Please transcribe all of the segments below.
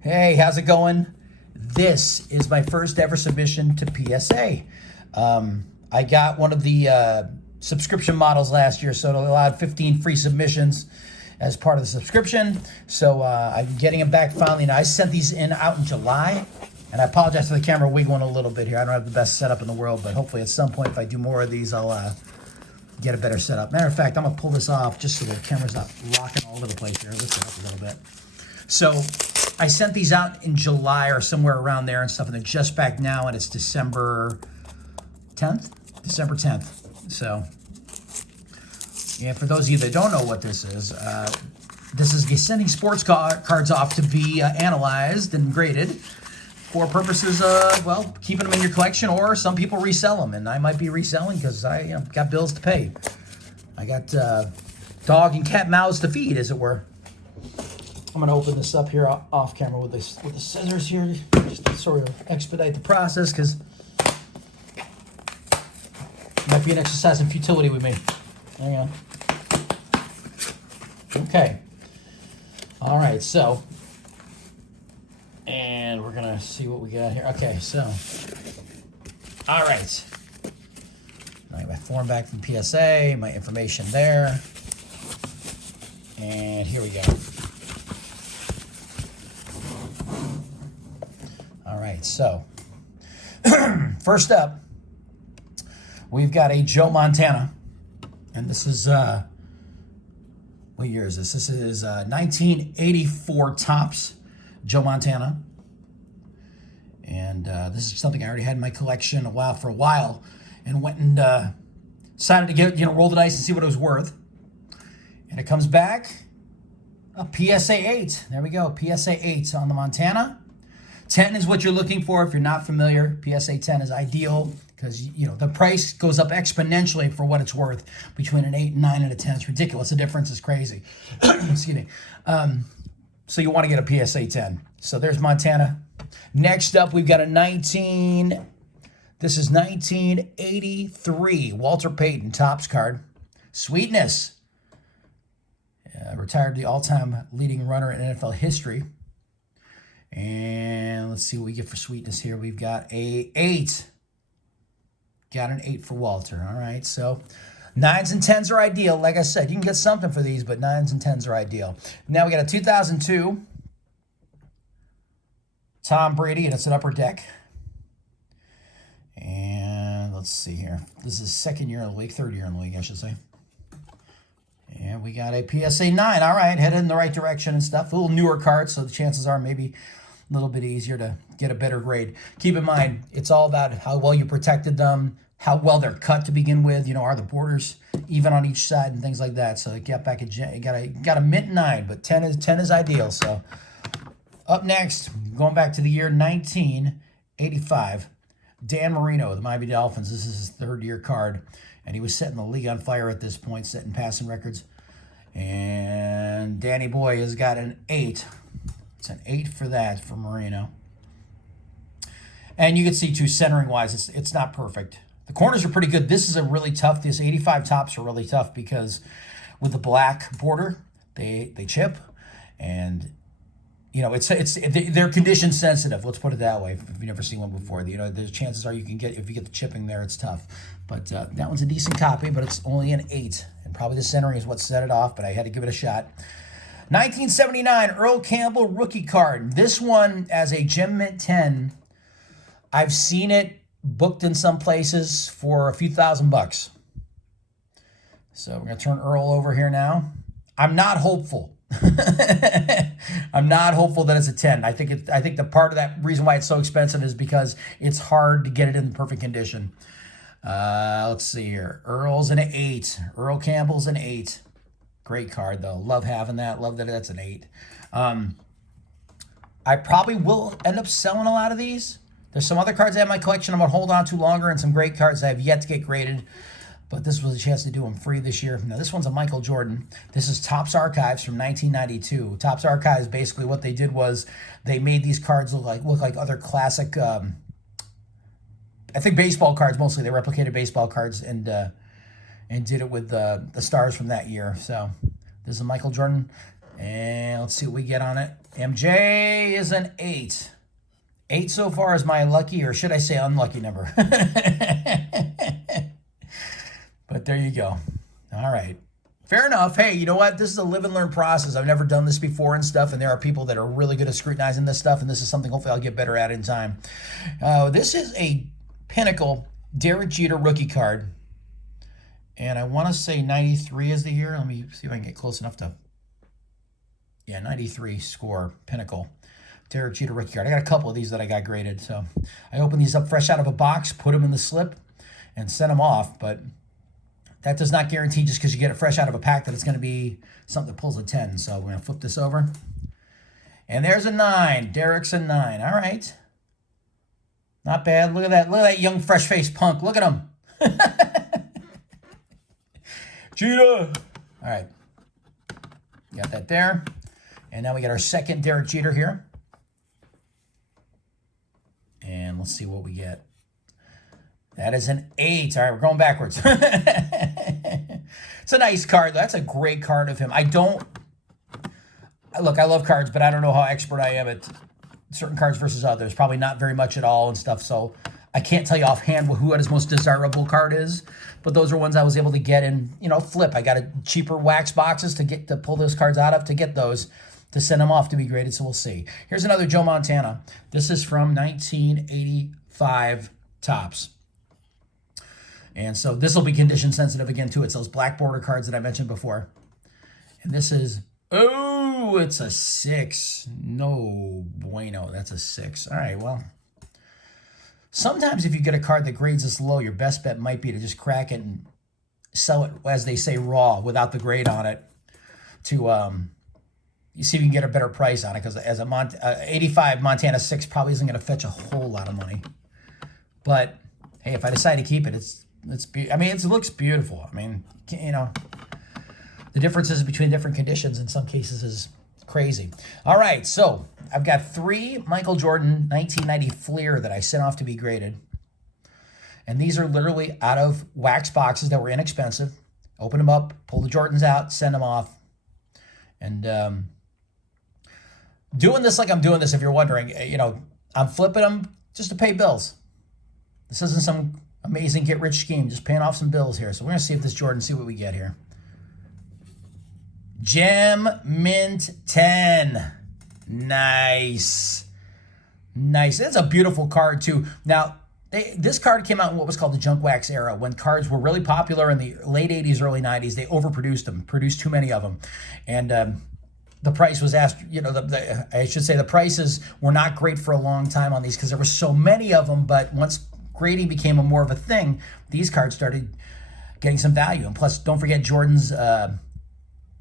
Hey, how's it going? This is my first ever submission to PSA. I got one of the subscription models last year, so it allowed 15 free submissions as part of the subscription. So I'm getting them back finally. Now, I sent these out in July, and I apologize for the camera wiggling a little bit here. I don't have the best setup in the world, but hopefully at some point, if I do more of these, I'll get a better setup. Matter of fact, I'm going to pull this off just so the camera's not rocking all over the place here. Lift it up a little bit. So I sent these out in July or somewhere around there and stuff, and they're just back now, and it's December 10th? December 10th. So, yeah, for those of you that don't know what this is sending sports cards off to be analyzed and graded for purposes of, well, keeping them in your collection, or some people resell them, and I might be reselling because I got bills to pay. I got dog and cat mouths to feed, as it were. I'm going to open this up here off camera with the scissors here, just to sort of expedite the process, because it might be an exercise in futility with me. There you go. Okay. All right, so, and we're going to see what we got here. Okay, so, all right. I got my form back from PSA, my information there, and here we go. All right, so first up, we've got a Joe Montana, and this is, what year is this? This is 1984 Topps Joe Montana, and this is something I already had in my collection for a while, and went and decided to get, roll the dice and see what it was worth, and it comes back a PSA 8. There we go, PSA 8 on the Montana. 10 is what you're looking for if you're not familiar. PSA 10 is ideal because, the price goes up exponentially for what it's worth between an 8, 9, and a 10. It's ridiculous. The difference is crazy. Excuse me. So you want to get a PSA 10. So there's Montana. Next up, we've got this is 1983 Walter Payton Topps card. Sweetness. Retired the all-time leading runner in NFL history. And let's see what we get for sweetness here. We've got a 8. Got an 8 for Walter. All right, so 9s and 10s are ideal. Like I said, you can get something for these, but 9s and 10s are ideal. Now we got a 2002 Tom Brady, and it's an upper deck. And let's see here. This is second year in the league, third year in the league, I should say. And we got a PSA 9. All right, headed in the right direction and stuff. A little newer card, so the chances are maybe a little bit easier to get a better grade. Keep in mind, it's all about how well you protected them, how well they're cut to begin with. Are the borders even on each side and things like that. So got a mint 9, but 10 is ideal. So up next, going back to the year 1985, Dan Marino, the Miami Dolphins. This is his third-year card, and he was setting the league on fire at this point, setting passing records. And Danny Boy has got an 8. It's an 8 for that, for Marino. And you can see, too, centering-wise, it's not perfect. The corners are pretty good. This is a really tough. These 85 Topps are really tough because with the black border, they chip. And, they're condition sensitive. Let's put it that way. If you've never seen one before, the chances are if you get the chipping there, it's tough. But that one's a decent copy, but it's only an 8. And probably the centering is what set it off, but I had to give it a shot. 1979 Earl Campbell rookie card. This one, as a Gem Mint 10, I've seen it booked in some places for a few $1,000. So we're going to turn Earl over here now. I'm not hopeful. I'm not hopeful that it's a 10. I think the part of that reason why it's so expensive is because it's hard to get it in perfect condition. Let's see here. Earl's an 8. Earl Campbell's an 8. Great card, though. Love having that. Love that that's an 8. I probably will end up selling a lot of these. There's some other cards I have in my collection I'm going to hold on to longer, and some great cards I have yet to get graded. But this was a chance to do them free this year. Now, this one's a Michael Jordan. This is Topps Archives from 1992. Topps Archives, basically what they did was they made these cards look like other classic, I think baseball cards mostly. They replicated baseball cards and did it with the stars from that year. So this is a Michael Jordan And let's see what we get on it. MJ is an 8. 8 so far is my lucky, or should I say unlucky number. But there you go. All right. Fair enough. Hey, you know what? This is a live and learn process. I've never done this before and stuff, and there are people that are really good at scrutinizing this stuff, and this is something hopefully I'll get better at in time. This is a Pinnacle Derek Jeter rookie card, and I want to say 93 is the year. Let me see if I can get close enough to... Yeah, 93 score, Pinnacle. Derek Jeter rookie card. I got a couple of these that I got graded, so I opened these up fresh out of a box, put them in the slip, and sent them off, but... That does not guarantee just because you get it fresh out of a pack that it's going to be something that pulls a 10. So we're going to flip this over. And there's a 9. Derek's a 9. All right. Not bad. Look at that. Look at that young, fresh-faced punk. Look at him. Jeter. All right. Got that there. And now we got our second Derek Jeter here. And let's see what we get. That is an 8. All right, we're going backwards. It's a nice card. That's a great card of him. Look, I love cards, but I don't know how expert I am at certain cards versus others. Probably not very much at all and stuff. So I can't tell you offhand who his most desirable card is. But those are ones I was able to get in, flip. I got a cheaper wax boxes to pull those cards out of to get those, to send them off to be graded. So we'll see. Here's another Joe Montana. This is from 1985 Topps. And so this will be condition sensitive again, too. It's those black border cards that I mentioned before. And this is, it's a 6. No bueno. That's a 6. All right, well. Sometimes if you get a card that grades this low, your best bet might be to just crack it and sell it, as they say, raw, without the grade on it, to you see if you can get a better price on it. Because as a 85 Montana 6 probably isn't going to fetch a whole lot of money. But, hey, if I decide to keep it, it looks beautiful. I mean, the differences between different conditions in some cases is crazy. All right, so I've got 3 Michael Jordan 1990 Fleer that I sent off to be graded. And these are literally out of wax boxes that were inexpensive. Open them up, pull the Jordans out, send them off. And doing this like I'm doing this, if you're wondering, I'm flipping them just to pay bills. This isn't some amazing get-rich scheme. Just paying off some bills here. So we're going to see if this Jordan, see what we get here. Gem Mint 10. Nice. Nice. That's a beautiful card, too. Now, this card came out in what was called the junk wax era, when cards were really popular in the late 80s, early 90s. They overproduced them, produced too many of them. And the price was asked, I should say the prices were not great for a long time on these because there were so many of them. But once grading became more of a thing, these cards started getting some value. And plus, don't forget Jordan's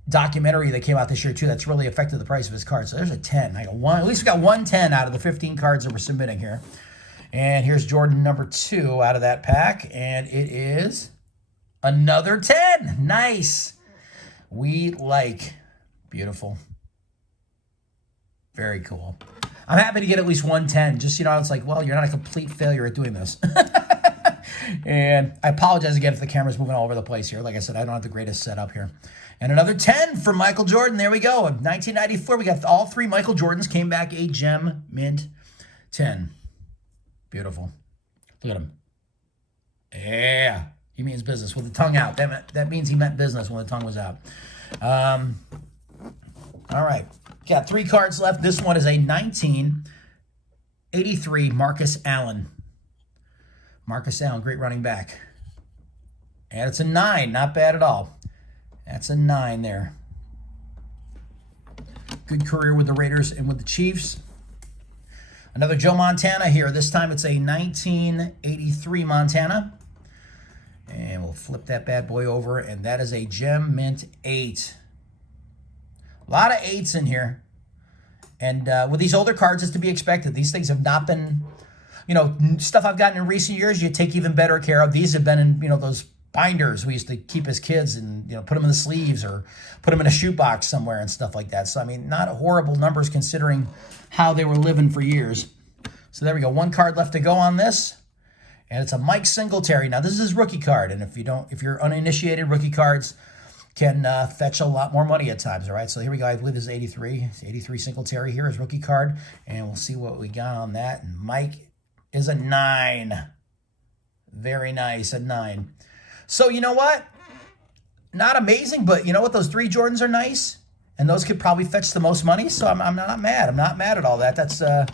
documentary that came out this year, too. That's really affected the price of his cards. So there's a 10. I got one. At least we got 110 out of the 15 cards that we're submitting here. And here's Jordan number 2 out of that pack. And it is another 10. Nice. We like. Beautiful. Very cool. I'm happy to get at least 110. Just, it's like, well, you're not a complete failure at doing this. And I apologize again if the camera's moving all over the place here. Like I said, I don't have the greatest setup here. And another 10 from Michael Jordan. There we go. 1994, we got all 3 Michael Jordans. Came back a Gem Mint 10. Beautiful. Look at him. Yeah. He means business with the tongue out. That means he meant business when the tongue was out. All right. Got 3 cards left. This one is a 1983 Marcus Allen. Marcus Allen, great running back. And it's a 9. Not bad at all. That's a 9 there. Good career with the Raiders and with the Chiefs. Another Joe Montana here. This time it's a 1983 Montana. And we'll flip that bad boy over. And that is a Gem Mint 8. A lot of 8s in here. And with these older cards, it's to be expected. These things have not been, stuff I've gotten in recent years, you take even better care of. These have been in, those binders we used to keep as kids and, put them in the sleeves or put them in a shoebox somewhere and stuff like that. So, not horrible numbers considering how they were living for years. So there we go. 1 card left to go on this. And it's a Mike Singletary. Now, this is his rookie card. And if you're uninitiated, rookie cards can fetch a lot more money at times. All right, so here we go. I believe this is 83. 83 Singletary here, his rookie card. And we'll see what we got on that. And Mike is a 9. Very nice, a 9. So you know what? Not amazing, but you know what? Those 3 Jordans are nice. And those could probably fetch the most money. So I'm not mad. I'm not mad at all that. That's a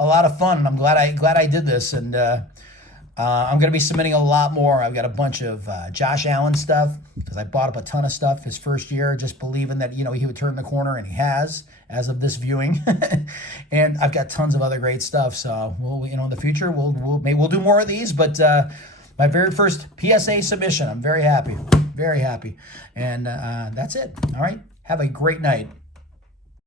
lot of fun. And I'm glad I did this. And I'm going to be submitting a lot more. I've got a bunch of Josh Allen stuff because I bought up a ton of stuff his first year, just believing that, he would turn the corner, and he has as of this viewing. And I've got tons of other great stuff. So we'll, in the future, we'll do more of these. But my very first PSA submission, I'm very happy, very happy. And that's it. All right. Have a great night.